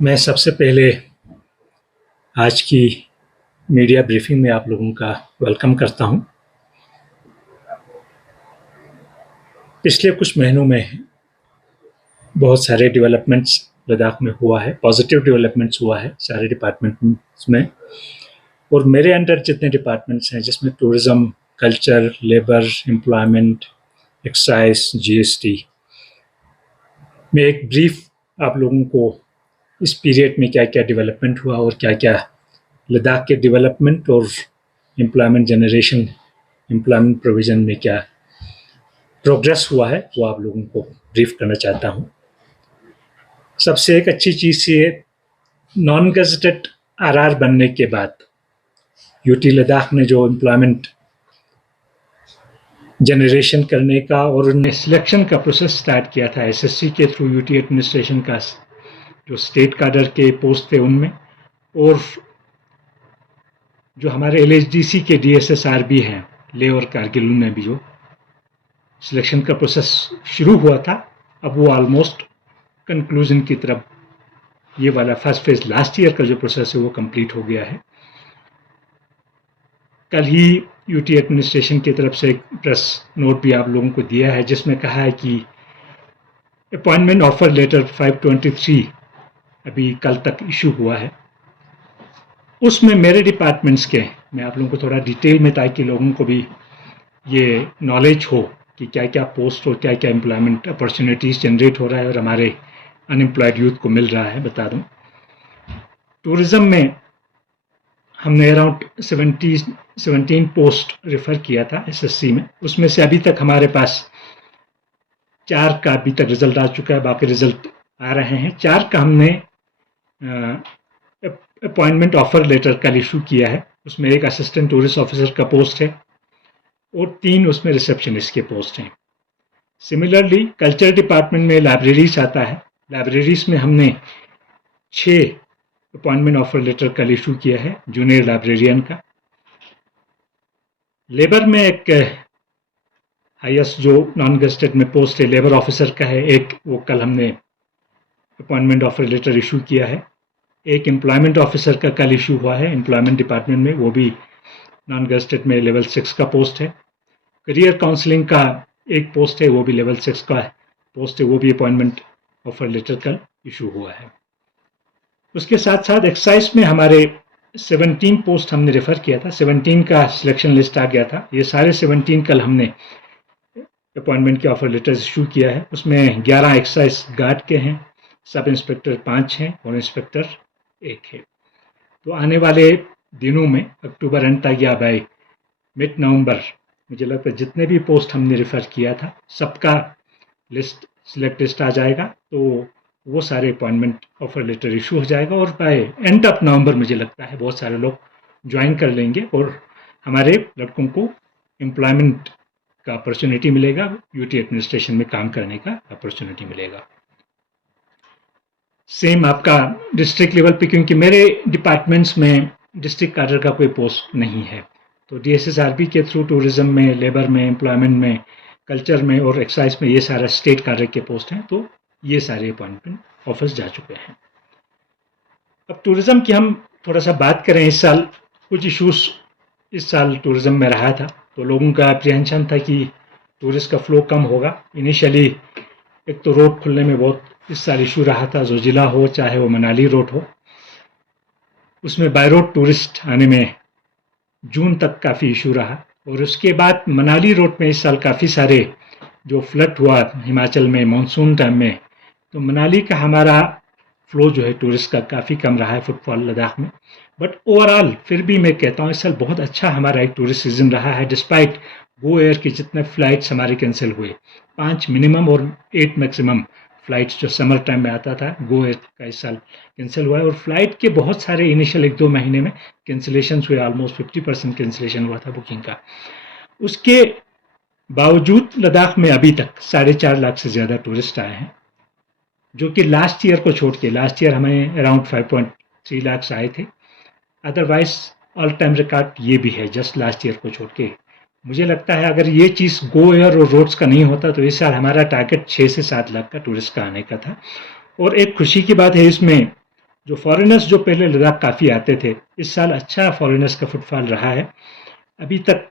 मैं सबसे पहले आज की मीडिया ब्रीफिंग में आप लोगों का वेलकम करता हूं। पिछले कुछ महीनों में बहुत सारे डेवलपमेंट्स लद्दाख में हुआ है, पॉजिटिव डेवलपमेंट्स हुआ है सारे डिपार्टमेंट्स में। और मेरे अंडर जितने डिपार्टमेंट्स हैं जिसमें tourism, culture, labour, employment, excise, GST, मैं एक ब्रीफ आप लोगों को इस पीरियड में क्या क्या डेवलपमेंट हुआ और क्या क्या लद्दाख के डेवलपमेंट और एम्प्लॉयमेंट जनरेशन, एम्प्लॉयमेंट प्रोविजन में क्या प्रोग्रेस हुआ है वो आप लोगों को ब्रीफ करना चाहता हूँ। सबसे एक अच्छी चीज़ ये नॉन गजेटेड आरआर बनने के बाद यूटी लद्दाख ने जो एम्प्लॉयमेंट जनरेशन करने का और उन्हें सिलेक्शन का प्रोसेस स्टार्ट किया था एसएससी के थ्रू यूटी एडमिनिस्ट्रेशन का, जो स्टेट काडर के पोस्ट थे उनमें, और जो हमारे एलएचडीसी के डीएसएसआर भी हैं लेह और कारगिल में भी जो सिलेक्शन का प्रोसेस शुरू हुआ था, अब वो ऑलमोस्ट कंक्लूजन की तरफ, ये वाला फर्स्ट फेज लास्ट ईयर का जो प्रोसेस है वो कंप्लीट हो गया है। कल ही यूटी एडमिनिस्ट्रेशन की तरफ से एक प्रेस नोट भी आप लोगों को दिया है जिसमें कहा है कि अपॉइंटमेंट ऑफर लेटर 523 अभी कल तक इशू हुआ है। उसमें मेरे डिपार्टमेंट्स के, मैं आप लोगों को थोड़ा डिटेल में, ताकि लोगों को भी ये नॉलेज हो कि क्या क्या पोस्ट और क्या क्या एम्प्लॉयमेंट अपॉर्चुनिटीज़ जनरेट हो रहा है और हमारे अनएम्प्लॉयड यूथ को मिल रहा है, बता दूं। टूरिज्म में हमने अराउंड 17 पोस्ट रेफर किया था एसएससी में, उसमें से अभी तक हमारे पास 4 का अभी तक रिजल्ट आ चुका है, बाकी रिजल्ट आ रहे हैं। 4 का हमने अपॉइंटमेंट ऑफर लेटर कल इशू किया है। उसमें एक असिस्टेंट टूरिस्ट ऑफिसर का पोस्ट है और 3 उसमें रिसेप्शनिस्ट के पोस्ट हैं। सिमिलरली कल्चर डिपार्टमेंट में लाइब्रेरीज आता है, लाइब्रेरीज में हमने 6 अपॉइंटमेंट ऑफर लेटर कल इशू किया है जूनियर लाइब्रेरियन का। लेबर में एक हाईएस्ट जो नॉन गजेटेड में पोस्ट है लेबर ऑफिसर का है, एक वो कल हमने अपॉइंटमेंट ऑफर लेटर इशू किया है। एक एम्प्लॉयमेंट ऑफिसर का कल इशू हुआ है एम्प्लॉयमेंट डिपार्टमेंट में, वो भी नॉन गजेटेड में लेवल 6 का पोस्ट है। करियर काउंसलिंग का एक पोस्ट है, वो भी लेवल 6 का पोस्ट है, वो भी अपॉइंटमेंट ऑफर लेटर कल इशू हुआ है। उसके साथ साथ एक्साइज में हमारे 17 पोस्ट हमने रेफर किया था, 17 का सिलेक्शन लिस्ट आ गया था। ये सारे 17 कल हमने अपॉइंटमेंट के ऑफर लेटर इशू किया है। उसमें 11 एक्साइज गार्ड के हैं, सब इंस्पेक्टर 5 हैं और इंस्पेक्टर 1 है। तो आने वाले दिनों में अक्टूबर एंड तक या बाय मिड नवंबर, मुझे लगता है जितने भी पोस्ट हमने रेफर किया था सबका लिस्ट, सिलेक्ट लिस्ट आ जाएगा, तो वो सारे अपॉइंटमेंट ऑफर लेटर इशू हो जाएगा और बाय एंड ऑफ नवंबर मुझे लगता है बहुत सारे लोग ज्वाइन कर लेंगे और हमारे लड़कों को एम्प्लॉयमेंट का अपॉर्चुनिटी मिलेगा, यूटी एडमिनिस्ट्रेशन में काम करने का अपॉर्चुनिटी मिलेगा। सेम आपका डिस्ट्रिक्ट लेवल पे, क्योंकि मेरे डिपार्टमेंट्स में डिस्ट्रिक्ट काडर का कोई पोस्ट नहीं है, तो डीएसएसआरबी के थ्रू टूरिज्म में, लेबर में, एम्प्लॉयमेंट में, कल्चर में और एक्साइज में ये सारा स्टेट काडर के पोस्ट हैं, तो ये सारे अपॉइंटमेंट ऑफर्स जा चुके हैं। अब टूरिज्म की हम थोड़ा सा बात करें। इस साल कुछ इश्यूज इस साल टूरिज्म में रहा था, तो लोगों का अप्रीहेंशन था कि टूरिस्ट का फ्लो कम होगा। इनिशियली एक तो रोड खुलने में बहुत इस साल इशू रहा था, जोजिला हो चाहे वो मनाली रोड हो, उसमें बाय रोड टूरिस्ट आने में जून तक काफ़ी इशू रहा। और उसके बाद मनाली रोड में इस साल काफ़ी सारे जो फ्लड हुआ हिमाचल में मानसून टाइम में, तो मनाली का हमारा फ्लो जो है टूरिस्ट का काफ़ी कम रहा है, फुटफॉल लद्दाख में। बट ओवरऑल फिर भी मैं कहता हूँ इस साल बहुत अच्छा हमारा एक टूरिस्ट सीजन रहा है, डिस्पाइट गो एयर के जितने फ्लाइट्स हमारे कैंसिल हुए, 5 मिनिमम और 8 मैक्सिमम फ्लाइट्स जो समर टाइम में आता था, गो एयर का इस साल कैंसिल हुआ है। और फ्लाइट के बहुत सारे इनिशियल 1-2 महीने में कैंसिलेशन हुए, ऑलमोस्ट 50% कैंसिलेशन हुआ था बुकिंग का। उसके बावजूद लद्दाख में अभी तक 4.5 लाख से ज़्यादा टूरिस्ट आए हैं, जो कि लास्ट ईयर को छोड़ के, लास्ट ईयर हमें अराउंड 5.3 लाख आए थे। अदरवाइज ऑल टाइम रिकॉर्ड ये भी है जस्ट लास्ट ईयर को छोड़ के। मुझे लगता है अगर ये चीज़ गो एयर और रोड्स का नहीं होता तो इस साल हमारा टारगेट 6 से 7 लाख का टूरिस्ट का आने का था। और एक खुशी की बात है इसमें, जो फॉरेनर्स जो पहले लद्दाख काफ़ी आते थे, इस साल अच्छा फॉरेनर्स का फुटफॉल रहा है। अभी तक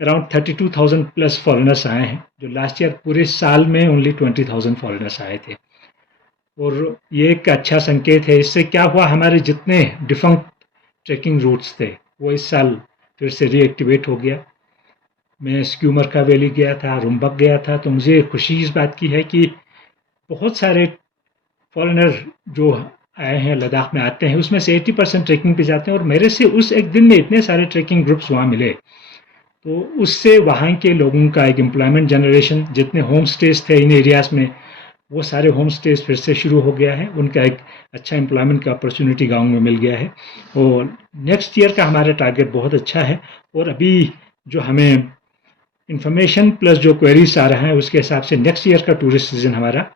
अराउंड 32,000 प्लस फॉरेनर्स आए हैं, जो लास्ट ईयर पूरे साल में ओनली 20,000 फॉरेनर्स आए थे। और ये एक अच्छा संकेत है। इससे क्या हुआ, हमारे जितने डिफंक्ट ट्रैकिंग रूट्स थे वो इस साल फिर से रीएक्टिवेट हो गया। मैं स्क्यूमरका वैली गया था, रुम्बक गया था, तो मुझे खुशी इस बात की है कि बहुत सारे फॉरेनर जो आए हैं लद्दाख में आते हैं, उसमें से 80% ट्रैकिंग पे जाते हैं। और मेरे से उस एक दिन में इतने सारे ट्रैकिंग ग्रुप्स वहाँ मिले, तो उससे वहाँ के लोगों का एक एम्प्लॉयमेंट जनरेशन, जितने होम स्टेज थे इन एरियाज़ में, वो सारे होम स्टेज फिर से शुरू हो गया है। उनका एक अच्छा एम्प्लॉयमेंट का अपॉर्चुनिटी गाँव में मिल गया है। और नेक्स्ट ईयर का हमारा टारगेट बहुत अच्छा है। और अभी जो हमें इंफॉर्मेशन प्लस जो क्वेरीज आ रहा है उसके हिसाब से नेक्स्ट ईयर का टूरिस्ट सीजन हमारा,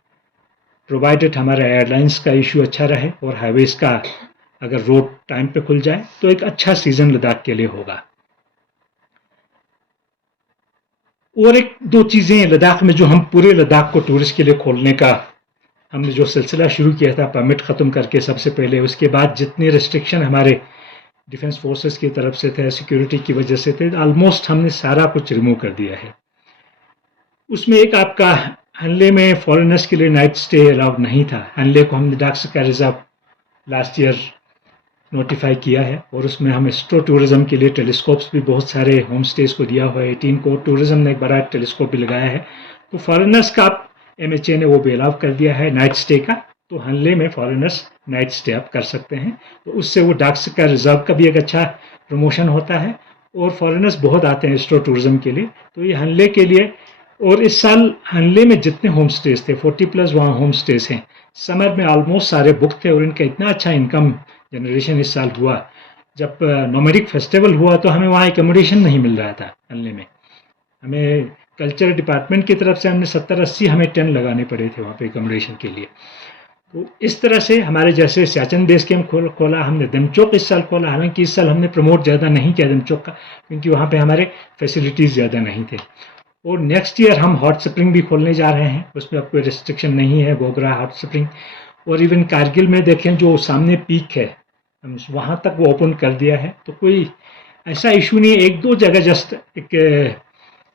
प्रोवाइडेड हमारा एयरलाइंस का इशू अच्छा रहे और हाईवेज का अगर रोड टाइम पे खुल जाए, तो एक अच्छा सीजन लद्दाख के लिए होगा। और एक दो चीज़ें लद्दाख में, जो हम पूरे लद्दाख को टूरिस्ट के लिए खोलने का हमने जो सिलसिला शुरू किया था परमिट ख़त्म करके सबसे पहले, उसके बाद जितने रिस्ट्रिक्शन हमारे डिफेंस फोर्सेस की तरफ से थे, सिक्योरिटी की वजह से थे, ऑलमोस्ट हमने सारा कुछ रिमूव कर दिया है। उसमें एक आपका हनले में फॉरेनर्स के लिए नाइट स्टे अलाउड नहीं था। हनले को हमने dark sky reserve last year notify किया है, और उसमें हम एस्ट्रो टूरिज्म के लिए टेलीस्कोप्स भी बहुत सारे होम स्टेज को दिया हुआ है। 18 को टूरिज्म ने एक बड़ा टेलीस्कोप भी लगाया है। तो फॉरेनर्स का MHA ने वो भी अलाउ कर दिया है नाइट स्टे का, तो हनले में फॉरेनर्स नाइट स्टे अप कर सकते हैं। तो उससे वो डार्क स्काई रिजर्व का भी एक अच्छा प्रमोशन होता है, और फॉरेनर्स बहुत आते हैं एस्ट्रो टूरिज्म के लिए। तो ये हनले के लिए, और इस साल हनले में जितने होम स्टेज थे 40 प्लस वहाँ होम स्टेज हैं, समर में ऑलमोस्ट सारे बुक थे, और इनका इतना अच्छा इनकम जनरेशन इस साल हुआ। जब नोमैडिक फेस्टिवल हुआ तो हमें वहाँ एकोमोडेशन नहीं मिल रहा था हनले में। हमें कल्चर डिपार्टमेंट की तरफ से हमने 70-80 हमें टेंट लगाने पड़े थे वहाँ पे एकोमोडेशन के लिए। तो इस तरह से हमारे जैसे सियाचिन बेस कैंप खोला हमने, दमचौक इस साल खोला। हालांकि इस साल हमने प्रमोट ज़्यादा नहीं किया दमचौक का, क्योंकि वहाँ पे हमारे फैसिलिटीज़ ज़्यादा नहीं थे। और नेक्स्ट ईयर हम हॉट स्प्रिंग भी खोलने जा रहे हैं, उसमें अब कोई रिस्ट्रिक्शन नहीं है, गोगरा हॉट स्प्रिंग। और इवन कारगिल में देखें जो सामने पीक है, हम वहाँ तक वो ओपन कर दिया है। तो कोई ऐसा इशू नहीं है। एक दो जगह जस्ट एक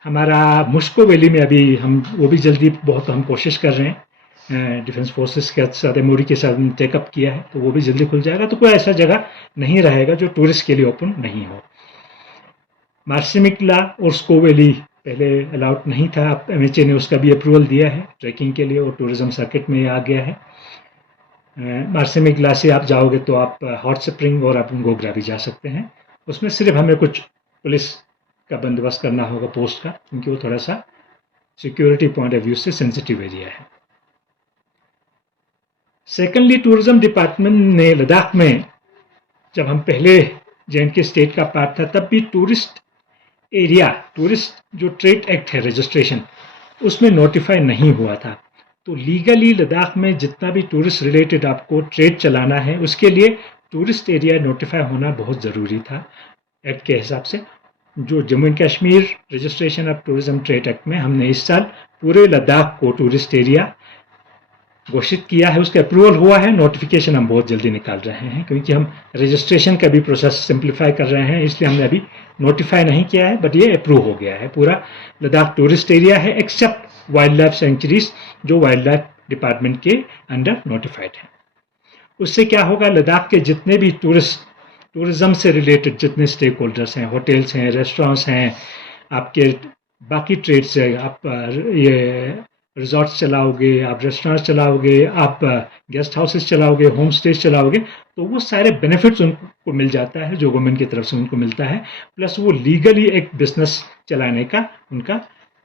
हमारा मुश्को वैली में अभी हम वो भी जल्दी बहुत हम कोशिश कर रहे हैं, डिफेंस फोर्सेस के साथ एमओडी के साथ टेकअप किया है, तो वो भी जल्दी खुल जाएगा। तो कोई ऐसा जगह नहीं रहेगा जो टूरिस्ट के लिए ओपन नहीं हो। मार्सिमिकला और स्को वैली पहले अलाउड नहीं था, अब MHA ने उसका भी अप्रूवल दिया है ट्रैकिंग के लिए, और टूरिज्म सर्किट में आ गया है। मार्सिमिकला से आप जाओगे तो आप हॉट स्प्रिंग और आप गोगरा भी जा सकते हैं। उसमें सिर्फ हमें कुछ पुलिस का बंदोबस्त करना होगा पोस्ट का, क्योंकि वो थोड़ा सा सिक्योरिटी पॉइंट ऑफ व्यू से सेंसिटिव एरिया है। सेकेंडली, टूरिज्म डिपार्टमेंट ने लद्दाख में, जब हम पहले J&K स्टेट का पार्ट था, तब भी टूरिस्ट एरिया, टूरिस्ट जो ट्रेड एक्ट है रजिस्ट्रेशन, उसमें नोटिफाई नहीं हुआ था। तो लीगली लद्दाख में जितना भी टूरिस्ट रिलेटेड आपको ट्रेड चलाना है, उसके लिए टूरिस्ट एरिया नोटिफाई होना बहुत ज़रूरी था एक्ट के हिसाब से। जो Jammu and Kashmir registration of tourism trade act में हमने इस साल पूरे लद्दाख को टूरिस्ट एरिया घोषित किया है, उसका अप्रूवल हुआ है। नोटिफिकेशन हम बहुत जल्दी निकाल रहे हैं, क्योंकि हम रजिस्ट्रेशन का भी प्रोसेस सिंप्लीफाई कर रहे हैं, इसलिए हमने अभी नोटिफाई नहीं किया है, बट ये अप्रूव हो गया है। पूरा लद्दाख टूरिस्ट एरिया है, एक्सेप्ट वाइल्ड लाइफ सेंचुरीज जो वाइल्ड लाइफ डिपार्टमेंट के अंडर नोटिफाइड है। उससे क्या होगा, लद्दाख के जितने भी टूरिज्म से रिलेटेड जितने स्टेक होल्डर्स हैं, होटल्स हैं, रेस्टोरेंट्स हैं, आपके बाकी ट्रेड्स है, आप ये रिजॉर्ट्स चलाओगे, आप रेस्टोरेंट्स चलाओगे, आप गेस्ट हाउसेस चलाओगे, होम स्टेज चलाओगे, तो वो सारे बेनिफिट्स उनको मिल जाता है जो गवर्नमेंट की तरफ से उनको मिलता है। प्लस वो लीगली एक बिजनेस चलाने का उनका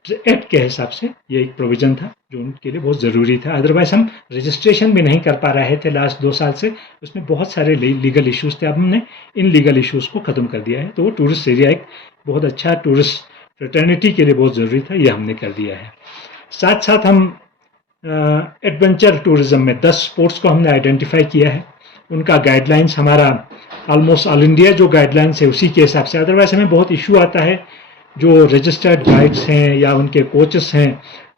एक्ट के हिसाब से ये एक प्रोविजन था जो उनके लिए बहुत ज़रूरी था। अदरवाइज हम रजिस्ट्रेशन भी नहीं कर पा रहे थे लास्ट 2 साल से, उसमें बहुत सारे लीगल इश्यूज थे। अब हमने इन लीगल इश्यूज को ख़त्म कर दिया है, तो वो टूरिस्ट एरिया एक बहुत अच्छा टूरिस्ट फ्रेटर्निटी के लिए बहुत ज़रूरी था, ये हमने कर दिया है। साथ साथ हम एडवेंचर टूरिज्म में 10 स्पोर्ट्स को हमने आइडेंटिफाई किया है। उनका गाइडलाइंस हमारा ऑलमोस्ट ऑल इंडिया जो गाइडलाइंस है उसी के हिसाब से। अदरवाइज हमें बहुत इशू आता है, जो रजिस्टर्ड गाइड्स हैं या उनके कोचेस हैं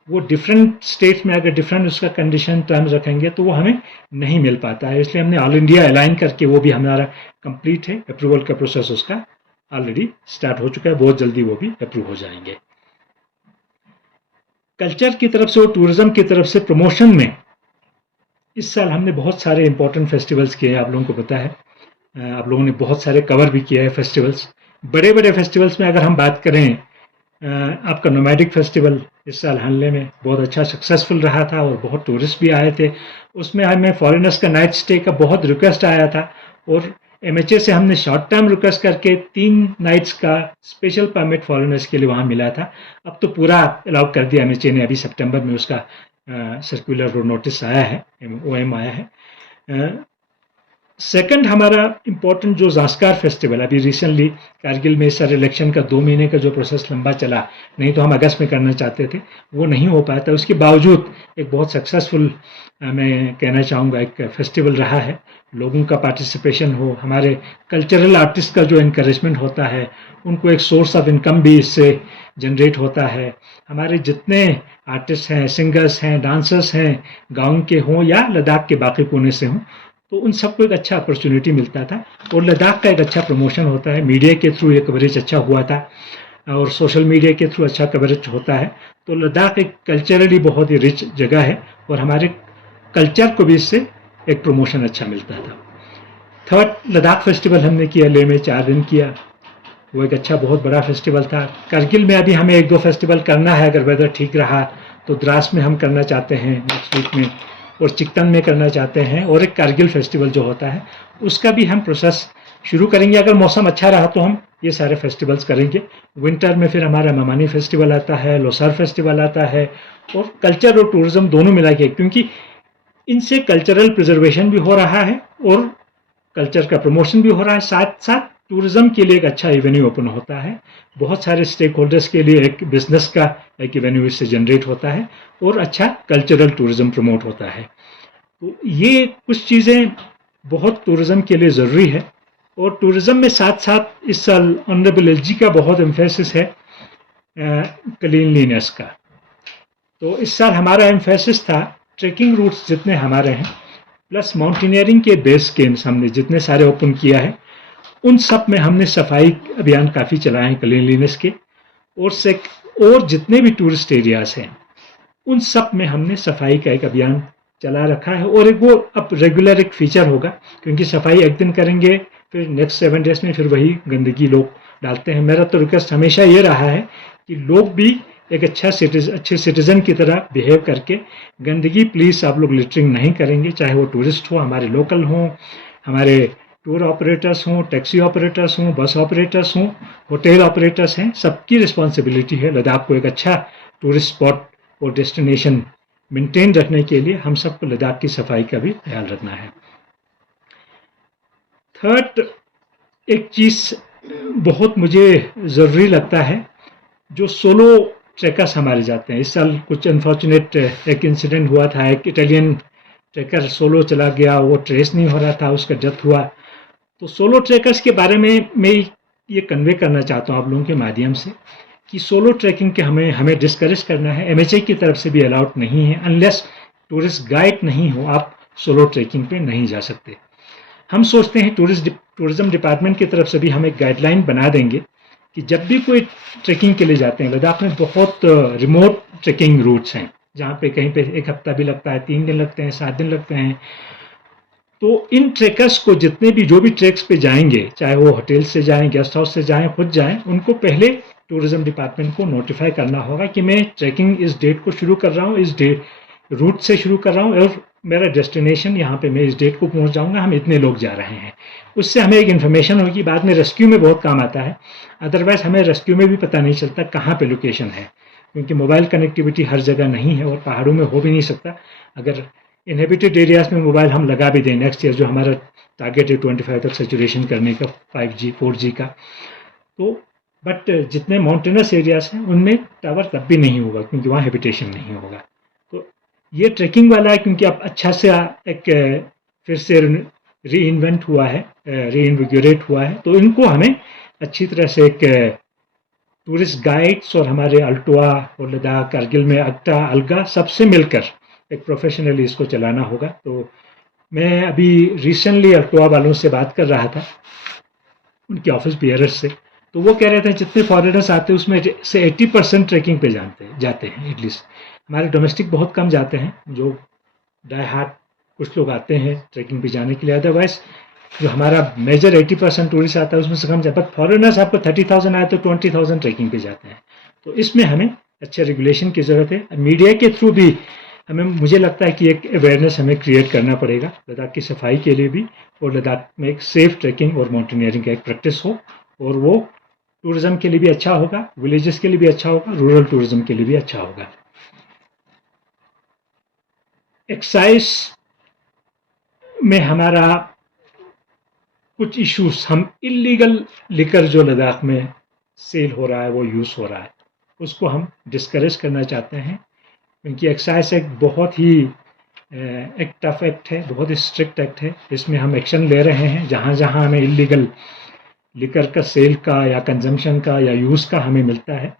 वो डिफरेंट स्टेट्स में अगर डिफरेंट उसका कंडीशन टर्म्स रखेंगे तो वो हमें नहीं मिल पाता है। इसलिए हमने ऑल इंडिया अलाइन करके वो भी हमारा कंप्लीट है, अप्रूवल का प्रोसेस उसका ऑलरेडी स्टार्ट हो चुका है, बहुत जल्दी वो भी अप्रूव हो जाएंगे। कल्चर की तरफ से और टूरिज्म की तरफ से प्रमोशन में इस साल हमने बहुत सारे इंपॉर्टेंट फेस्टिवल्स किए हैं, आप लोगों को पता है। आप लोगों ने बहुत सारे कवर भी किया है फेस्टिवल्स। बड़े बड़े फेस्टिवल्स में अगर हम बात करें, आपका नोमैडिक फेस्टिवल इस साल हल्ले में बहुत अच्छा सक्सेसफुल रहा था और बहुत टूरिस्ट भी आए थे। उसमें हमें फॉरेनर्स का नाइट स्टे का बहुत रिक्वेस्ट आया था और एमएचए से हमने शॉर्ट टर्म रिक्वेस्ट करके 3 नाइट्स का स्पेशल परमिट फॉरेनर्स के लिए वहाँ मिला था। अब तो पूरा अलाउ कर दिया एमएचए ने, अभी सितंबर में उसका सर्कुलर नोटिस आया है, ओएम आया है। सेकंड हमारा इम्पोर्टेंट जो ज़ास्कार फेस्टिवल, अभी रिसेंटली कारगिल में सर इलेक्शन का 2 महीने का जो प्रोसेस लंबा चला, नहीं तो हम अगस्त में करना चाहते थे, वो नहीं हो पाया था। उसके बावजूद एक बहुत सक्सेसफुल, मैं कहना चाहूँगा, एक फेस्टिवल रहा है। लोगों का पार्टिसिपेशन हो, हमारे कल्चरल आर्टिस्ट का जो इनकरेजमेंट होता है, उनको एक सोर्स ऑफ इनकम भी इससे जनरेट होता है। हमारे जितने आर्टिस्ट हैं, सिंगर्स हैं, डांसर्स हैं, गाँव के हों या लद्दाख के बाकी कोने से हों, तो उन सबको एक अच्छा अपॉर्चुनिटी मिलता था और लद्दाख का एक अच्छा प्रमोशन होता है। मीडिया के थ्रू ये कवरेज अच्छा हुआ था और सोशल मीडिया के थ्रू अच्छा कवरेज होता है। तो लद्दाख एक कल्चरली बहुत ही रिच जगह है और हमारे कल्चर को भी इससे एक प्रमोशन अच्छा मिलता था। थर्ड, लद्दाख फेस्टिवल हमने किया, लेह में 4 दिन किया। वो एक अच्छा बहुत बड़ा फेस्टिवल था। कारगिल में अभी हमें 1-2 फेस्टिवल करना है, अगर वेदर ठीक रहा तो द्रास में हम करना चाहते हैं नेक्स्ट वीक में, और चिकटन में करना चाहते हैं, और एक कारगिल फेस्टिवल जो होता है उसका भी हम प्रोसेस शुरू करेंगे। अगर मौसम अच्छा रहा तो हम ये सारे फेस्टिवल्स करेंगे। विंटर में फिर हमारा ममानी फेस्टिवल आता है, लोसार फेस्टिवल आता है, और कल्चर और टूरिज्म दोनों मिला के, क्योंकि इनसे कल्चरल प्रिजर्वेशन भी हो रहा है और कल्चर का प्रमोशन भी हो रहा है, साथ साथ टूरिज्म के लिए एक अच्छा एवेन्यू ओपन होता है। बहुत सारे स्टेक होल्डर्स के लिए एक बिजनेस का एक एवेन्यू इससे जनरेट होता है और अच्छा कल्चरल टूरिज्म प्रमोट होता है। तो ये कुछ चीज़ें बहुत टूरिज्म के लिए ज़रूरी है। और टूरिज्म में साथ साथ इस साल ऑनरेबल एलजी का बहुत एम्फेसिस है क्लीनलीनेस का। तो इस साल हमारा एम्फेसिस था ट्रेकिंग रूट्स जितने हमारे हैं, प्लस माउंटेनियरिंग के बेस कैंप्स हमने जितने सारे ओपन किया है, उन सब में हमने सफाई अभियान काफ़ी चलाए हैं क्लीनलीनेस के। और जितने भी टूरिस्ट एरियाज हैं उन सब में हमने सफाई का एक अभियान चला रखा है। और एक वो अब रेगुलर एक फीचर होगा, क्योंकि सफाई एक दिन करेंगे, फिर नेक्स्ट 7 डेज में फिर वही गंदगी लोग डालते हैं। मेरा तो रिक्वेस्ट हमेशा ये रहा है कि लोग भी एक अच्छे सिटीजन की तरह बिहेव करके, गंदगी प्लीज़ आप लोग लिटरिंग नहीं करेंगे, चाहे वो टूरिस्ट हो, हमारे लोकल हों, हमारे टूर ऑपरेटर्स हों, टैक्सी ऑपरेटर्स हों, बस ऑपरेटर्स हों, होटल ऑपरेटर्स हैं, सबकी रिस्पॉन्सिबिलिटी है लद्दाख को एक अच्छा टूरिस्ट स्पॉट और डेस्टिनेशन मेंटेन रखने के लिए। हम सबको लद्दाख की सफाई का भी ख्याल रखना है। थर्ड, एक चीज़ बहुत मुझे ज़रूरी लगता है, जो सोलो ट्रैकर्स हमारे जाते हैं। इस साल कुछ अनफॉर्चुनेट एक इंसिडेंट हुआ था, एक इटालियन ट्रैकर सोलो चला गया, वो ट्रेस नहीं हो रहा था, उसका डेथ हुआ। तो सोलो ट्रैकर्स के बारे में मैं ये कन्वे करना चाहता हूँ आप लोगों के माध्यम से कि सोलो ट्रैकिंग के हमें डिस्करेज करना है। एमएचए की तरफ से भी अलाउड नहीं है, अनलेस टूरिस्ट गाइड नहीं हो आप सोलो ट्रैकिंग पे नहीं जा सकते। हम सोचते हैं टूरिज्म डिपार्टमेंट की तरफ से भी हम एक गाइडलाइन बना देंगे कि जब भी कोई ट्रैकिंग के लिए जाते हैं, लद्दाख में बहुत रिमोट ट्रैकिंग रूट्स हैं जहाँ पे कहीं पे 1 हफ्ता भी लगता है, 3 दिन लगते हैं, 7 दिन लगते हैं। तो इन ट्रैकर्स को जितने भी जो भी ट्रैक्स पे जाएंगे, चाहे वो होटल से जाएं, गेस्ट हाउस से जाएं, खुद जाएं, उनको पहले टूरिज्म डिपार्टमेंट को नोटिफाई करना होगा कि मैं ट्रैकिंग इस डेट को शुरू कर रहा हूँ, इस डेट रूट से शुरू कर रहा हूँ और मेरा डेस्टिनेशन यहाँ पे मैं इस डेट को पहुँच जाऊँगा, हम इतने लोग जा रहे हैं। उससे हमें एक इन्फॉर्मेशन होगी, बाद में रेस्क्यू में बहुत काम आता है। अदरवाइज हमें रेस्क्यू में भी पता नहीं चलता कहाँ पे लोकेशन है, क्योंकि मोबाइल कनेक्टिविटी हर जगह नहीं है और पहाड़ों में हो भी नहीं सकता। अगर इनहेबिटेड एरियाज में मोबाइल हम लगा भी दें, नेक्स्ट ईयर जो हमारा टारगेट है 25 तक सेचुरेशन करने का 5G 4G का, तो बट जितने माउंटेनस एरियाज हैं उनमें टावर तब भी नहीं होगा, क्योंकि वहाँ हैबिटेशन नहीं होगा। तो ये ट्रैकिंग वाला है, क्योंकि अब अच्छा से एक फिर से री इन्वेंट हुआ है, री इन्विगोरेट हुआ है, तो इनको हमें अच्छी तरह से एक टूरिस्ट गाइड्स और हमारे अल्टोआ और लद्दाख, कारगिल में अक्टा, अलगा सबसे मिलकर एक प्रोफेशनली इसको चलाना होगा। तो मैं अभी रिसेंटली अल्टोआ वालों से बात कर रहा था, उनके ऑफिस बियरर्स से, तो वो कह रहे थे जितने फॉरेनर्स आते हैं उसमें से 80% ट्रैकिंग पे जाते हैं एटलीस्ट। हमारे डोमेस्टिक बहुत कम जाते हैं, जो डाई हार्ट कुछ लोग आते हैं ट्रैकिंग पे जाने के लिए, अदरवाइज जो हमारा मेजर 80% टूरिस्ट आता है उसमें से कम जाता है। बट फॉरेनर्स आपको 30,000 आए तो 20,000 ट्रैकिंग पे जाते हैं। तो इसमें हमें अच्छे रेगुलेशन की ज़रूरत है। मीडिया के थ्रू भी हमें, मुझे लगता है कि एक अवेयरनेस हमें क्रिएट करना पड़ेगा लद्दाख की सफाई के लिए भी, और लद्दाख में एक सेफ ट्रैकिंग और माउंटेनियरिंग का एक प्रैक्टिस हो, और वो टूरिज्म के लिए भी अच्छा होगा, विलेजेस के लिए भी अच्छा होगा, रूरल टूरिज्म के लिए भी अच्छा होगा। एक्साइज में हमारा कुछ इश्यूज, हम इलीगल लिकर जो लद्दाख में सेल हो रहा है, वो यूज़ हो रहा है, उसको हम डिस्करेज करना चाहते हैं, क्योंकि एक्साइज एक बहुत ही एक टफ एक्ट है, बहुत ही स्ट्रिक्ट एक्ट है। इसमें हम एक्शन ले रहे हैं जहाँ जहाँ हमें इलीगल लिकर का सेल का या कंजम्पशन का या यूज़ का हमें मिलता है।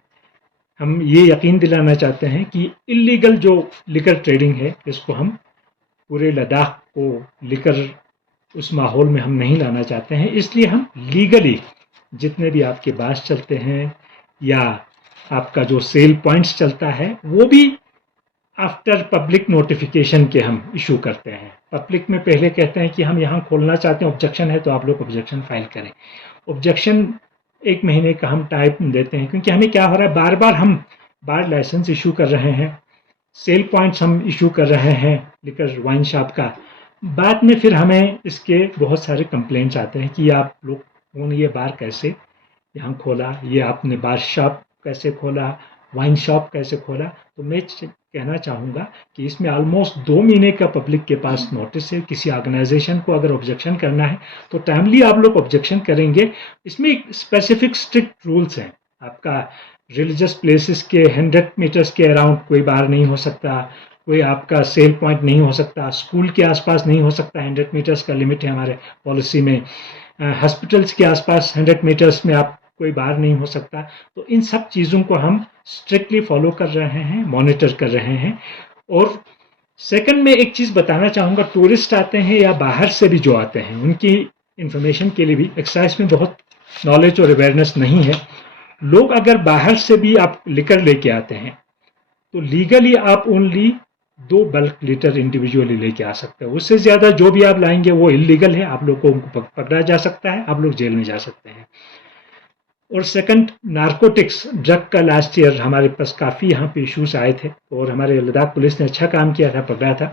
हम ये यकीन दिलाना चाहते हैं कि इलीगल जो लिकर ट्रेडिंग है, इसको हम पूरे लद्दाख को लिकर उस माहौल में हम नहीं लाना चाहते हैं। इसलिए हम लीगली जितने भी आपके बास चलते हैं या आपका जो सेल पॉइंट्स चलता है, वो भी आफ्टर पब्लिक नोटिफिकेशन के हम इशू करते हैं। पब्लिक में पहले कहते हैं कि हम यहाँ खोलना चाहते हैं, ऑब्जेक्शन है तो आप लोग ऑब्जेक्शन फाइल करें। ऑब्जेक्शन 1 महीने का हम टाइम देते हैं, क्योंकि हमें क्या हो रहा है, बार बार हम बार लाइसेंस इशू कर रहे हैं, सेल पॉइंट्स हम इशू कर रहे हैं लिकर वाइन शॉप का, बाद में फिर हमें इसके बहुत सारे कंप्लेंट्स आते हैं कि आप लोग ये बार कैसे यहाँ खोला, ये आपने बार शॉप कैसे खोला, वाइन शॉप कैसे खोला। तो मैं कहना चाहूँगा कि इसमें ऑलमोस्ट 2 महीने का पब्लिक के पास नोटिस है। किसी ऑर्गेनाइजेशन को अगर ऑब्जेक्शन करना है तो टाइमली आप लोग ऑब्जेक्शन करेंगे। इसमें एक स्पेसिफिक स्ट्रिक्ट रूल्स हैं। आपका रिलीजियस प्लेसेस के 100 मीटर्स के अराउंड कोई बार नहीं हो सकता, कोई आपका सेल पॉइंट नहीं हो सकता, स्कूल के आसपास नहीं हो सकता, 100 मीटर्स का लिमिट है हमारे पॉलिसी में, हॉस्पिटल्स के आसपास 100 मीटर्स में आप कोई बार नहीं हो सकता। तो इन सब चीज़ों को हम स्ट्रिक्टली फॉलो कर रहे हैं, मॉनिटर कर रहे हैं। और सेकंड में एक चीज़ बताना चाहूँगा, टूरिस्ट आते हैं या बाहर से भी जो आते हैं, उनकी इंफॉर्मेशन के लिए भी एक्साइज में बहुत नॉलेज और अवेयरनेस नहीं है। लोग अगर बाहर से भी आप लिकर लेके आते हैं तो लीगली आप ओनली 2 बल्क लीटर इंडिविजुअली लेके आ सकते हैं। उससे ज़्यादा जो भी आप लाएंगे वो इलीगल है, आप लोग को पकड़ा जा सकता है, आप लोग जेल में जा सकते हैं। और सेकंड, नारकोटिक्स ड्रग का लास्ट ईयर हमारे पास काफ़ी यहाँ पे इश्यूज आए थे और हमारे लद्दाख पुलिस ने अच्छा काम किया था, पकड़ा था।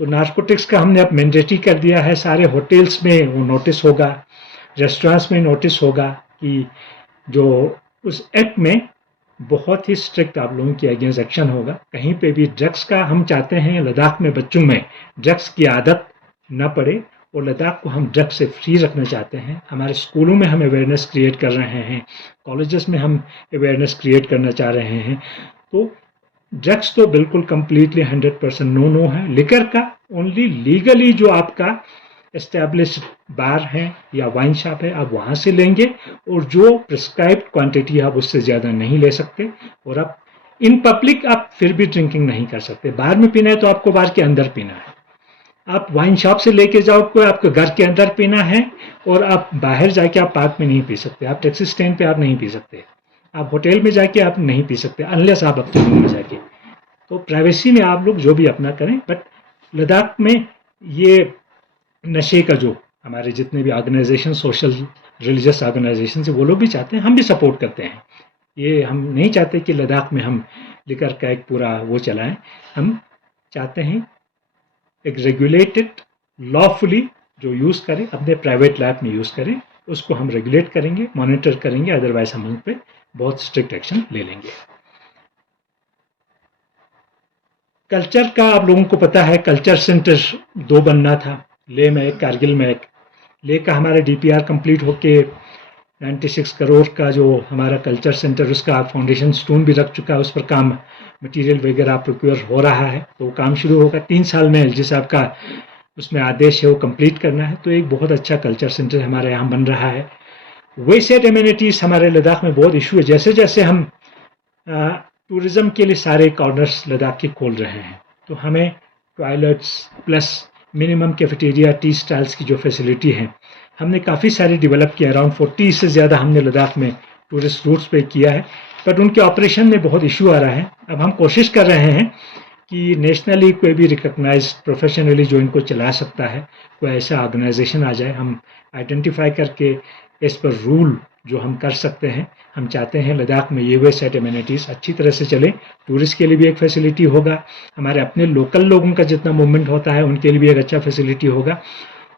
तो नारकोटिक्स का हमने अब मैंडेटरी कर दिया है। सारे होटल्स में वो नोटिस होगा, रेस्टोरेंट्स में नोटिस होगा कि जो उस एक्ट में बहुत ही स्ट्रिक्ट आप लोगों के अगेंस्ट एक्शन होगा। कहीं पे भी ड्रग्स का, हम चाहते हैं लद्दाख में बच्चों में ड्रग्स की आदत न पड़े और लद्दाख को हम ड्रग्स से फ्री रखना चाहते हैं। हमारे स्कूलों में हम अवेयरनेस क्रिएट कर रहे हैं, कॉलेजेस में हम अवेयरनेस क्रिएट करना चाह रहे हैं। तो ड्रग्स तो बिल्कुल कंप्लीटली 100% नो है। लिकर का ओनली लीगली जो आपका एस्टैब्लिश्ड बार है या वाइन शॉप है, आप वहाँ से लेंगे और जो प्रिस्क्राइब्ड क्वांटिटी आप उससे ज़्यादा नहीं ले सकते। और आप इन पब्लिक आप फिर भी ड्रिंकिंग नहीं कर सकते। बार में पीना है तो आपको बार के अंदर पीना है। आप वाइन शॉप से लेके जाओ, कोई आपको घर के अंदर पीना है, और आप बाहर जाके आप पार्क में नहीं पी सकते, आप टैक्सी स्टैंड पे आप नहीं पी सकते, आप होटल में जाके आप नहीं पी सकते अनलेस आप अपने रूम में जाके। तो प्राइवेसी में आप लोग जो भी अपना करें। बट लद्दाख में ये नशे का जो हमारे जितने भी ऑर्गेनाइजेशन, सोशल रिलीजियस ऑर्गेनाइजेशन है, वो लोग भी चाहते हैं, हम भी सपोर्ट करते हैं। ये हम नहीं चाहते कि लद्दाख में हम लिकर का एक पूरा वो चलाएं। हम चाहते हैं एक रेगुलेटेड, लॉफुली जो यूज़ करें, अपने प्राइवेट लैब में यूज़ करें, उसको हम रेगुलेट करेंगे, मॉनिटर करेंगे, अदरवाइज हम उन पर बहुत स्ट्रिक्ट एक्शन ले लेंगे। कल्चर का आप लोगों को पता है, कल्चर सेंटर 2 बनना था, लेह में एक, कारगिल में एक। लेह का हमारा DPR कंप्लीट होके 96 करोड़ का जो हमारा कल्चर सेंटर, उसका फाउंडेशन स्टोन भी रख चुका है, उस पर काम, मटेरियल वगैरह प्रोक्योर हो रहा है। तो काम शुरू होगा 3 साल में, एलजी साहब का उसमें आदेश है वो कंप्लीट करना है। तो एक बहुत अच्छा कल्चर सेंटर हमारे यहाँ बन रहा है। वे सेट एमिनिटीज़ हमारे लद्दाख में बहुत इशू है। जैसे जैसे हम टूरिज़्म के लिए सारे कॉर्नर्स लद्दाख के खोल रहे हैं, तो हमें toilets plus minimum cafeteria, tea stalls की जो फैसिलिटी है हमने काफ़ी सारी डेवलप किया। अराउंड 40 से ज़्यादा हमने लद्दाख में टूरिस्ट रूट्स पे किया है, बट उनके ऑपरेशन में बहुत इशू आ रहा है। अब हम कोशिश कर रहे हैं कि नेशनली कोई भी रिकग्नाइज प्रोफेशनली जो इनको चला सकता है, कोई ऐसा ऑर्गेनाइजेशन आ जाए, हम आइडेंटिफाई करके एज पर रूल जो हम कर सकते हैं। हम चाहते हैं लद्दाख में ये वे सेट एमिनिटीज़ अच्छी तरह से चले, टूरिस्ट के लिए भी एक फैसिलिटी होगा, हमारे अपने लोकल लोगों का जितना मूवमेंट होता है उनके लिए भी एक अच्छा फैसिलिटी होगा,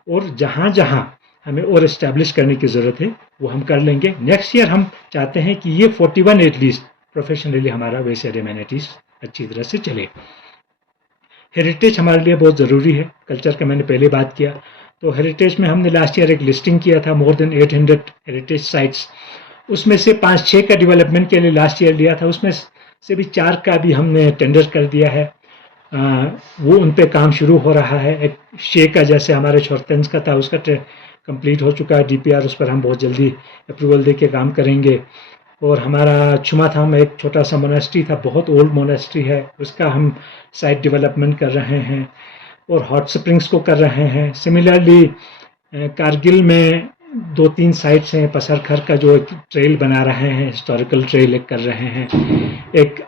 और जहाँ जहाँ हमें और इस्टेब्लिश करने की ज़रूरत है वो हम कर लेंगे। नेक्स्ट ईयर हम चाहते हैं कि ये 41 एटलीस्ट प्रोफेशनली हमारा वे सेट एमिनिटीज़ अच्छी तरह से चले। हेरिटेज हमारे लिए बहुत ज़रूरी है। कल्चर का मैंने पहले बात किया, तो हेरिटेज में हमने लास्ट ईयर एक लिस्टिंग किया था, मोर देन 800 हेरिटेज साइट्स। उसमें से 5-6 का डेवलपमेंट के लिए लास्ट ईयर लिया था, उसमें से भी 4 का भी हमने टेंडर कर दिया है। वो उन पे काम शुरू हो रहा है। एक 6 का जैसे हमारे छोरतंज का था, उसका कंप्लीट हो चुका है डीपीआर, उस पर हम बहुत जल्दी अप्रूवल दे के काम करेंगे। और हमारा छुमाथाम में एक छोटा सा मोनेस्ट्री था, बहुत ओल्ड मोनेस्ट्री है, उसका हम साइट डेवलपमेंट कर रहे हैं, और हॉट स्प्रिंग्स को कर रहे हैं। सिमिलरली कारगिल में 2-3 साइट्स हैं, पसरखर का जो एक ट्रेल बना रहे हैं, हिस्टोरिकल ट्रेल एक कर रहे हैं। एक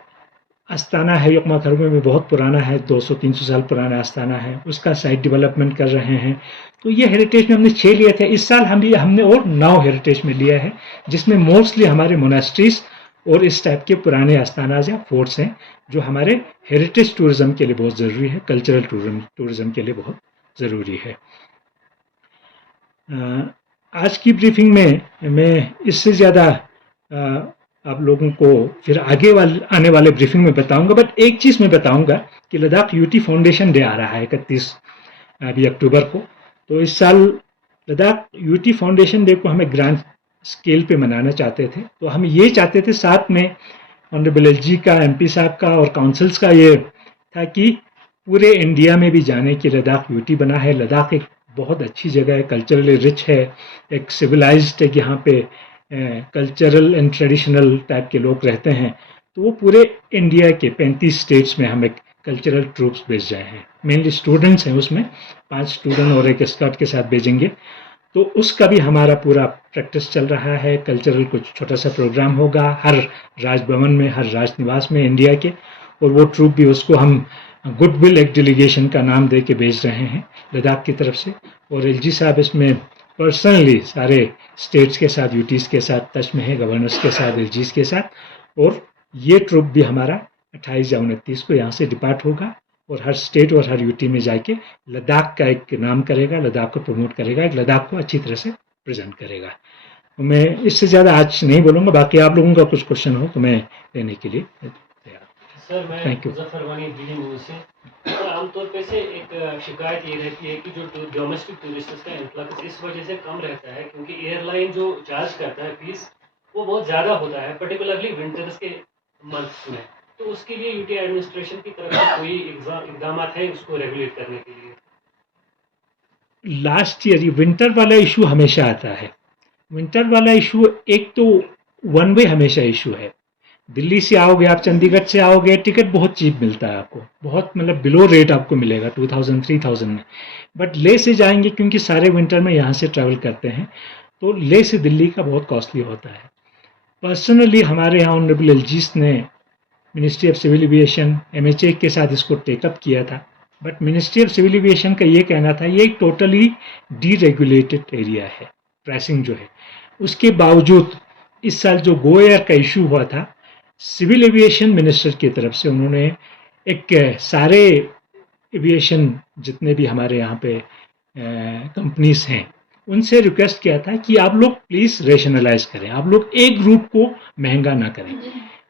आस्थाना है यकमा खरमे में, बहुत पुराना है, 200-300 साल पुराना आस्थाना है, उसका साइट डेवलपमेंट कर रहे हैं। तो ये हेरिटेज में हमने 6 लिए थे, इस साल हमने और 9 हेरिटेज में लिया है, जिसमें मोस्टली हमारे मोनास्ट्रीज और इस टाइप के पुराने आस्थानाज या फोर्ट्स हैं, जो हमारे हेरिटेज टूरिज्म के लिए बहुत ज़रूरी है, कल्चरल टूरिज्म के लिए बहुत ज़रूरी है। आज की ब्रीफिंग में मैं इससे ज़्यादा आप लोगों को फिर आने वाले ब्रीफिंग में बताऊंगा, बट एक चीज़ मैं बताऊंगा कि लद्दाख यूटी फाउंडेशन डे आ रहा है 31 अभी अक्टूबर को। तो इस साल लद्दाख यूटी फाउंडेशन डे को हमें ग्रैंड स्केल पे मनाना चाहते थे। तो हम ये चाहते थे, साथ में ऑनरेबल एलजी का, एमपी साहब का और काउंसिल्स का ये था कि पूरे इंडिया में भी जाने की लद्दाख यूटी बना है। लद्दाख एक बहुत अच्छी जगह है, कल्चरली रिच है, एक सिविलाइज्ड है, यहाँ पे कल्चरल एंड ट्रेडिशनल टाइप के लोग रहते हैं। तो वो पूरे इंडिया के 35 स्टेट्स में हम एक कल्चरल ट्रूप्स भेज रहे हैं। मेनली स्टूडेंट्स हैं, उसमें 5 स्टूडेंट और एक स्काउट के साथ भेजेंगे। तो उसका भी हमारा पूरा प्रैक्टिस चल रहा है। कल्चरल कुछ छोटा सा प्रोग्राम होगा हर राजभवन में, हर राजनिवास में इंडिया के, और वो ट्रूप भी उसको हम गुडविल एक डेलीगेशन का नाम दे के भेज रहे हैं लद्दाख की तरफ से। और एलजी साहब इसमें पर्सनली सारे स्टेट्स के साथ, यूटीज़ के साथ टच में है, गवर्नर्स के साथ, एलजीज के साथ। और ये ट्रूप भी हमारा 28 या 29 को यहाँ से डिपार्ट होगा और हर स्टेट और हर यूटी में जाके लद्दाख का एक नाम करेगा, लद्दाख को प्रमोट करेगा, एक लद्दाख को अच्छी तरह से प्रेजेंट करेगा। तो मैं इससे ज़्यादा आज नहीं बोलूँगा, बाकी आप लोगों का कुछ क्वेश्चन हो तो मैं लेने के लिए तैयार। सर, मैं थैंक यू। मुजफ्फरवानी दिल्ली न्यूज़ से। तो आमतौर पे से एक शिकायत ये रहती है कि जो डोमेस्टिक टूरिस्ट्स का इन्फ्लक्स इस वजह से कम रहता है क्योंकि एयरलाइन जो चार्ज करता है फीस वो बहुत ज़्यादा होता है, पर्टिकुलरली विंटर्स के मंथ्स में। तो उसके लिए यूटी एडमिनिस्ट्रेशन की तरफ से कोई इकदाम है उसको रेगुलेट करने के लिए? लास्ट ईयर ये विंटर वाला इशू हमेशा आता है। विंटर वाला इशू एक तो वन वे हमेशा इशू है। दिल्ली से आओगे आप, चंडीगढ़ से आओगे, टिकट बहुत चीप मिलता है आपको, बहुत मतलब बिलो रेट आपको मिलेगा 2000-3000 में। बट ले से जाएंगे क्योंकि सारे विंटर में यहाँ से ट्रैवल करते हैं, तो ले से दिल्ली का बहुत कॉस्टली होता है। पर्सनली हमारे यहाँ ऑनरेबल एलजीस ने ministry of civil aviation, MHA के साथ इसको टेकअप किया था, but ministry of civil aviation का ये कहना था ये एक टोटली डीरेगुलेटेड एरिया है, प्राइसिंग जो है। उसके बावजूद इस साल जो गो एयर का इशू हुआ था, सिविल एविएशन मिनिस्टर की तरफ से उन्होंने एक सारे एविएशन जितने भी हमारे यहाँ पे कंपनीज हैं उनसे रिक्वेस्ट किया था कि आप लोग प्लीज़ रेशनलाइज करें, आप लोग एक रूट को महंगा ना करें।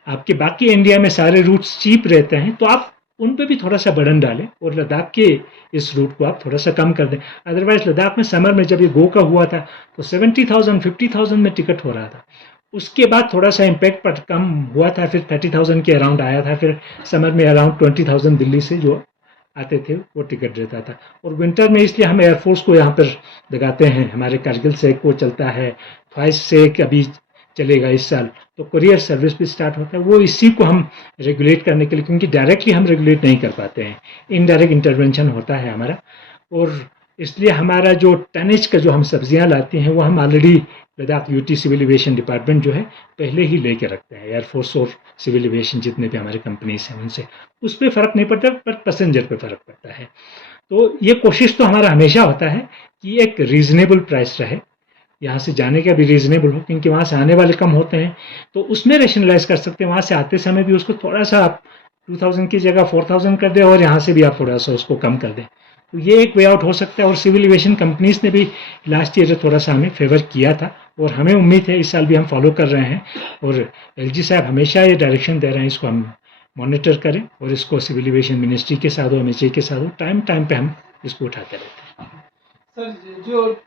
आपके बाकी इंडिया में सारे रूट्स चीप रहते हैं, तो आप उन पे भी थोड़ा सा बर्डन डालें और लद्दाख के इस रूट को आप थोड़ा सा कम कर दें। अदरवाइज लद्दाख में समर में जब ये गो का हुआ था तो 70,000 50,000 में टिकट हो रहा था। उसके बाद थोड़ा सा इम्पैक्ट पर कम हुआ था, फिर 30,000 के अराउंड आया था, फिर समर में अराउंड 20,000 दिल्ली से जो आते थे वो टिकट रहता था। और विंटर में इसलिए हम एयरफोर्स को यहाँ पर लगाते हैं, हमारे कारगिल से एक वो चलता है, ख्वाहिश से एक अभी चलेगा इस साल, तो कुरियर सर्विस भी स्टार्ट होता है। वो इसी को हम रेगुलेट करने के लिए, क्योंकि डायरेक्टली हम रेगुलेट नहीं कर पाते हैं, इनडायरेक्ट इंटरवेंशन होता है हमारा। और इसलिए हमारा जो टनेज का जो हम सब्जियां लाते हैं वो हम already Ladakh UT civil aviation department जो है पहले ही लेके रखते हैं। एयरफोर्स और सिविल एविएशन जितने भी हमारे कंपनीज हैं उनसे उस पर फ़र्क नहीं पड़ता, पर पैसेंजर पे फ़र्क पड़ता है। तो ये कोशिश तो हमारा हमेशा होता है कि एक रीजनेबल प्राइस रहे, यहाँ से जाने का भी रीजनेबल हो, क्योंकि वहाँ से आने वाले कम होते हैं तो उसमें रेशनलाइज कर सकते हैं। वहाँ से आते समय भी उसको थोड़ा सा आप 2000 की जगह 4000 कर दें और यहाँ से भी आप थोड़ा सा उसको कम कर दें, तो ये एक वे आउट हो सकता है। और सिविल एविएशन कंपनीज ने भी लास्ट ईयर थोड़ा सा हमें फेवर किया था और हमें उम्मीद है इस साल भी हम फॉलो कर रहे हैं। और एलजी साहब हमेशा ये डायरेक्शन दे रहे हैं, इसको हम मॉनिटर करें और इसको सिविल एविएशन मिनिस्ट्री के साथ हो, एमएचए के साथ हो, टाइम टाइम पे हम इसको उठाते रहते हैं। सर, जो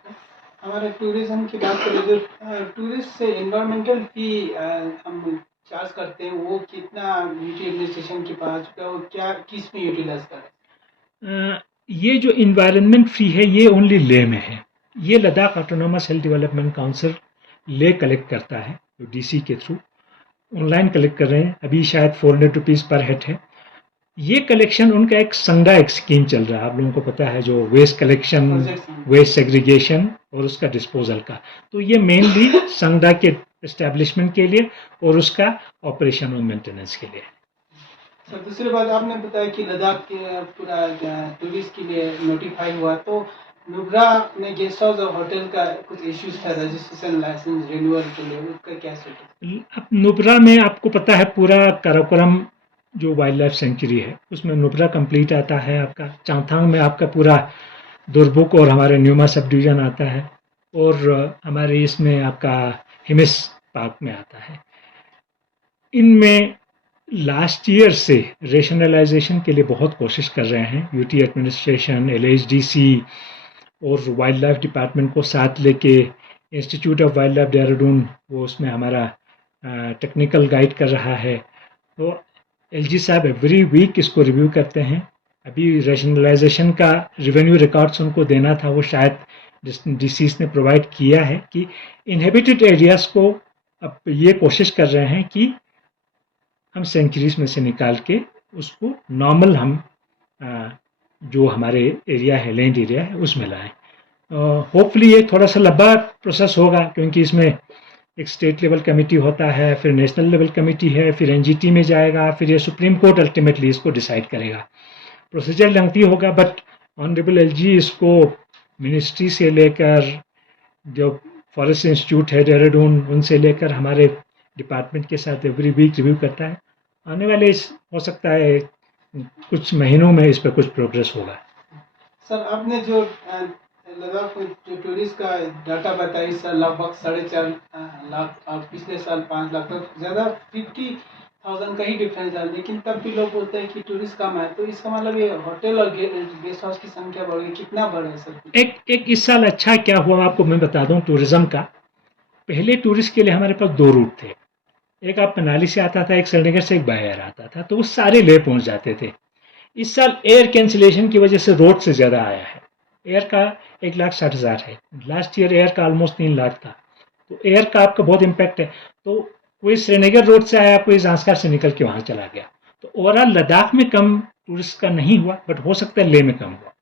हमारे टूरिज्म की बात करें, जो टूरिस्ट से एनवायरमेंटल फी हम चार्ज करते हैं, वो कितना यूटी एडमिनिस्ट्रेशन के पास चुका है, क्या किस में यूटिलाइज करें? ये जो इन्वायरमेंट फी है ये ओनली ले में है। ये लद्दाख ऑटोनोमस हिल डेवलपमेंट काउंसिल ले कलेक्ट करता है, जो डीसी के थ्रू ऑनलाइन कलेक्ट कर रहे हैं। अभी शायद 400 रुपीज़ पर हेड है। ये कलेक्शन उनका एक संगडा एक स्कीम चल रहा है, आप लोगों को पता है, जो वेस्ट कलेक्शन, वेस्ट सेग्रीगेशन और उसका डिस्पोजल का। तो ये मेनली संगडा के एस्टेब्लिशमेंट के लिए और उसका ऑपरेशन और मेंटेनेंस के लिए। सर, दूसरी बात आपने बताया कि लद्दाख के पूरा टूरिस्ट के लिए नोटिफाई हुआ, तो नुब्रा में गेस्ट हाउस और होटल का कुछ इश्यूज था रजिस्ट्रेशन लाइसेंस रिन्यूअल के लिए, उसका क्या स्टेटस? नुब्रा में आपको पता है पूरा काराकोरम जो वाइल्ड लाइफ सेंचुरी है उसमें नुब्रा कंप्लीट आता है आपका। चांगथांग में आपका पूरा दुर्बुक और हमारे न्यूमा सब डिवीजन आता है, और हमारे इसमें आपका हिमिस पार्क में आता है। इनमें लास्ट ईयर से रेशनलाइजेशन के लिए बहुत कोशिश कर रहे हैं यूटी एडमिनिस्ट्रेशन, एलएचडीसी और वाइल्ड लाइफ डिपार्टमेंट को साथ लेके। Institute of wild life Dehradun वो उसमें हमारा टेक्निकल गाइड कर रहा है। तो एलजी साहब एवरी वीक इसको रिव्यू करते हैं। अभी रेशनलाइजेशन का रिवेन्यू रिकॉर्ड्स उनको देना था, वो शायद डीसीस ने प्रोवाइड किया है कि इनहेबिटेड एरियाज को अब ये कोशिश कर रहे हैं कि हम सेंचुरीज में से निकाल के उसको नॉर्मल हम जो हमारे एरिया है, लैंड एरिया है, उसमें लाएं। होपफुली ये थोड़ा सा लंबा प्रोसेस होगा, क्योंकि इसमें एक स्टेट लेवल कमेटी होता है, फिर नेशनल लेवल कमेटी है, फिर एनजीटी में जाएगा, फिर ये सुप्रीम कोर्ट अल्टीमेटली इसको डिसाइड करेगा। प्रोसीजर लेंथी होगा, बट ऑनरेबल एलजी इसको मिनिस्ट्री से लेकर जो फॉरेस्ट इंस्टीट्यूट है देहरादून उनसे लेकर हमारे डिपार्टमेंट के साथ एवरी वीक रिव्यू करता है। आने वाले हो सकता है कुछ महीनों में इस पर कुछ प्रोग्रेस होगा। सर, आपने जो लद्दाख जो टूरिस्ट का डाटा बताया, इस साल लगभग 4.5 लाख और पिछले साल 5 लाख, तो ज़्यादा 50,000 का ही डिफरेंस है। लेकिन तब भी लोग बोलते हैं कि टूरिस्ट कम है, तो इसका मतलब ये होटल और गेस्ट हाउस की संख्या बढ़ गई, कितना बढ़ा है सर? एक इस साल अच्छा क्या हुआ आपको मैं बता दूं टूरिज्म का। पहले टूरिस्ट के लिए हमारे पास 2 रूट थे, एक आप मनाली से आता था, एक श्रीनगर से एक बाय एयर आता था, तो वो सारे ले पहुंच जाते थे। इस साल एयर कैंसिलेशन की वजह से रोड से ज़्यादा आया है। एयर का 1,60,000 है, लास्ट ईयर एयर का ऑलमोस्ट 3 लाख था, तो एयर का आपका बहुत इम्पैक्ट है। तो कोई श्रीनगर रोड से आया, कोई जांस्कर से निकल के वहाँ चला गया। तो ओवरऑल लद्दाख में कम टूरिस्ट का नहीं हुआ, बट हो सकता है लेह में कम हुआ,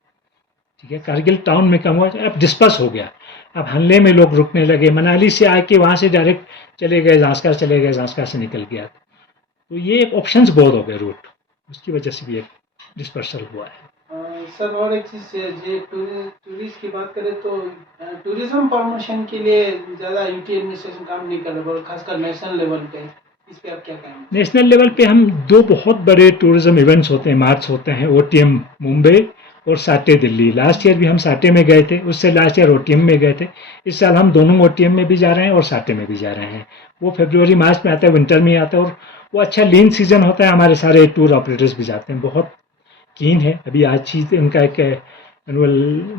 ठीक है, कारगिल टाउन में कम हुआ, अब डिस्पर्स हो गया। अब हल्ले में लोग रुकने लगे, मनाली से आके वहाँ से डायरेक्ट चले गए, जांस्कर चले गए, जांस्कर से निकल गया। तो ये ऑप्शंस बहुत हो गए रूट, उसकी वजह से भी एक डिस्पर्सल हुआ है। सर, और एक चीज़, टूरिस्ट की बात करें तो टूरिज्म प्रमोशन के लिए ज़्यादा यूटी एडमिनिस्ट्रेशन काम नहीं कर रहा, और खासकर नेशनल लेवल पे, इस पर आप क्या कहेंगे? नेशनल लेवल पे हम 2 बहुत बड़े टूरिज्म इवेंट्स होते हैं, मार्च होते हैं, ओटीएम मुंबई और साटे दिल्ली। लास्ट ईयर भी हम साटे में गए थे, उससे लास्ट ईयर ओटीएम में गए थे। इस साल हम दोनों ओटीएम में भी जा रहे हैं और साटे में भी जा रहे हैं। वो फरवरी मार्च में आता है, विंटर में आता है, और वो अच्छा लीन सीजन होता है। हमारे सारे टूर ऑपरेटर्स भी जाते हैं, बहुत कीन है। अभी आज ही उनका एक एनुअल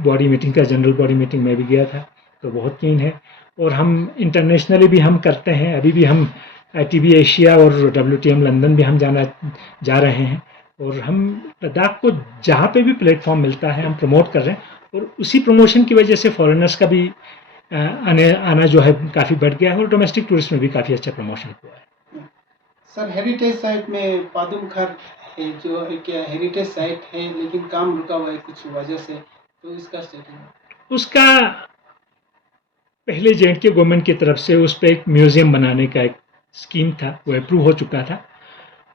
बॉडी मीटिंग का, जनरल बॉडी मीटिंग में भी गया था, तो बहुत कीन है। और हम इंटरनेशनली भी हम करते हैं, अभी भी हम ITB एशिया और WTM लंदन भी हम जा रहे हैं। और हम लद्दाख को जहाँ पे भी प्लेटफॉर्म मिलता है हम प्रमोट कर रहे हैं, और उसी प्रमोशन की वजह से फॉरेनर्स का भी आना जो है काफ़ी बढ़ गया है, और डोमेस्टिक टूरिस्ट में भी काफ़ी अच्छा प्रमोशन हुआ है। सर हेरिटेज साइट में पादुमखर है जो एक हेरिटेज साइट है, लेकिन काम रुका हुआ है कुछ वजह से, तो इसका स्टेटस? उसका पहले जे.एंड.के गवर्नमेंट की तरफ से उस पर एक म्यूजियम बनाने का एक स्कीम था, वो अप्रूव हो चुका था।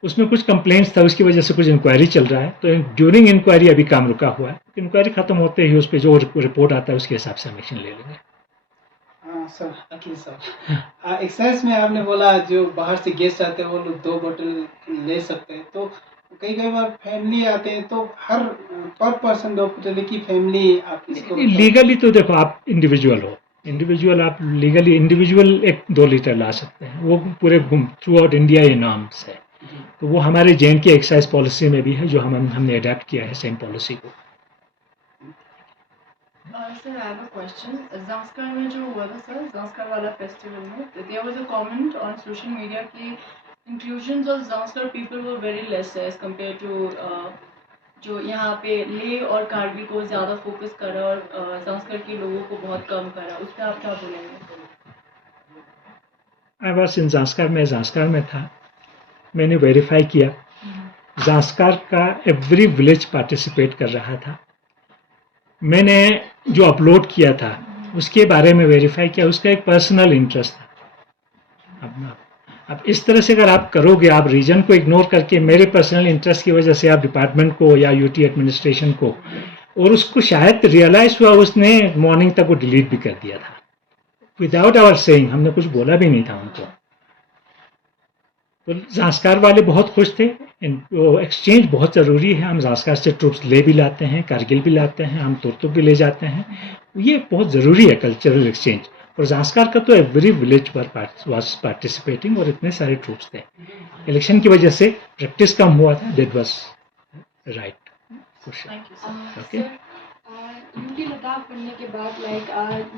उसमें कुछ कंप्लेंट्स था, उसकी वजह से कुछ इंक्वायरी चल रहा है, तो ड्यूरिंग इंक्वायरी अभी काम रुका हुआ है। इंक्वायरी खत्म होते ही उस पर जो रिपोर्ट आता है उसके हिसाब से हम एक्शन ले लेंगे। सर अखिल सर, एक्साइज में आपने बोला जो बाहर से गेस्ट आते हैं वो लोग 2 बोतल ले सकते हैं, तो कई बार फैमिली आते हैं तो हर पर पर्सन 2 बोतल की फैमिली आप इसको लीगली तो देखो आप इंडिविजुअल हो, इंडिविजुअल आप लीगली इंडिविजुअल 1-2 लीटर ला सकते हैं, वो पूरे थ्रू आउट इंडिया ये नॉर्म्स है। तो वो हमारे जे.एंड.के एक्साइज पॉलिसी में भी है, जो हमने अडेप्ट किया है सेम पॉलिसी को। Sir I have a question. Zanskar में जो हुआ था सर, ज़ांस्कर वाला फेस्टिवल में, there was a comment on social media कि inclusion of Zanskar people were very less as compare to जो यहाँ पे ले और कारगिल को ज़्यादा फोकस करा और ज़ांस्कर के लोगों को बहुत कम करा, उस पर आप क्या बोलेंगे? आई वॉज इन ज़ांस्कर में था, मैंने वेरीफाई किया, ज़ांस्कर का एवरी विलेज पार्टिसिपेट कर रहा था। मैंने जो अपलोड किया था उसके बारे में वेरीफाई किया, उसका एक पर्सनल इंटरेस्ट था। अब इस तरह से अगर आप करोगे, आप रीजन को इग्नोर करके मेरे पर्सनल इंटरेस्ट की वजह से आप डिपार्टमेंट को या यूटी एडमिनिस्ट्रेशन को, और उसको शायद रियलाइज हुआ, उसने मॉर्निंग तक वो डिलीट भी कर दिया था विदाउट आवर सेइंग, हमने कुछ बोला भी नहीं था उनको। तो ज़ांस्कर वाले बहुत खुश थे, एक्सचेंज बहुत ज़रूरी है, हम ज़ांस्कर से ट्रूप्स ले भी लाते हैं, कारगिल भी लाते हैं, हम तुर्तुक भी ले जाते हैं, ये बहुत ज़रूरी है कल्चरल एक्सचेंज। और ज़ांस्कर का तो एवरी विलेज वाज पार्टिसिपेटिंग, और इतने सारे ट्रूप्स थे। इलेक्शन की वजह से प्रैक्टिस कम हुआ था, that was right question. Okay. UT Ladakh बनने के बाद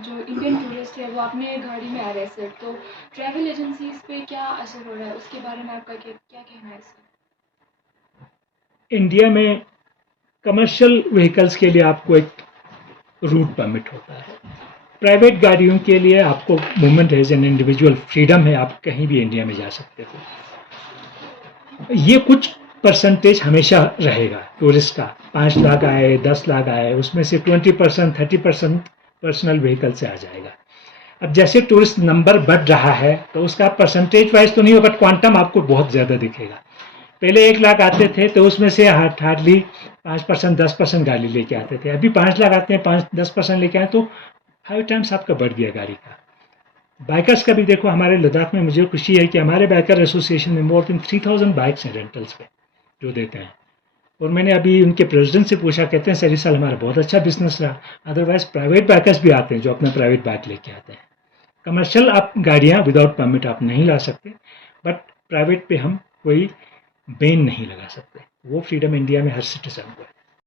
जो इंडियन टूरिस्ट है वो अपने गाड़ी में आ रहे हैं सर, तो ट्रैवल एजेंसीज पे क्या असर हो रहा है, उसके बारे में आपका क्या कहना है सर? इंडिया में कमर्शियल व्हीकल्स के लिए आपको एक रूट परमिट होता है, प्राइवेट गाड़ियों के लिए आपको movement as an individual freedom है, आप कहीं भी इंडिया में जा सकते हो। ये कुछ परसेंटेज हमेशा रहेगा टूरिस्ट का, 5 लाख आए 10 लाख आए, उसमें से 20% 30% पर्सनल व्हीकल से आ जाएगा। अब जैसे टूरिस्ट नंबर बढ़ रहा है तो उसका परसेंटेज वाइज तो नहीं होगा, बट क्वांटम आपको बहुत ज़्यादा दिखेगा। पहले 1 लाख आते थे तो उसमें से हार्डली 5% 10% गाड़ी लेके आते थे, अभी 5 लाख आते हैं, 5-10% लेके आए, तो 5 टाइम्स आपका बढ़ गया गाड़ी का। बाइकर्स का भी देखो, हमारे लद्दाख में मुझे खुशी है कि हमारे बाइकर एसोसिएशन में मोर देन 3000 बाइक्स हैं रेंटल्स पे जो देते हैं। और मैंने अभी उनके प्रेसिडेंट से पूछा, कहते हैं सर इस साल हमारा बहुत अच्छा बिजनेस रहा। अदरवाइज प्राइवेट बाइकर्स भी आते हैं जो अपना प्राइवेट बाइक लेके आते हैं। कमर्शियल आप गाड़ियाँ विदाउट परमिट आप नहीं ला सकते, बट प्राइवेट पे हम कोई बैन नहीं लगा सकते, वो फ्रीडम इंडिया में हर सिटीजन को है।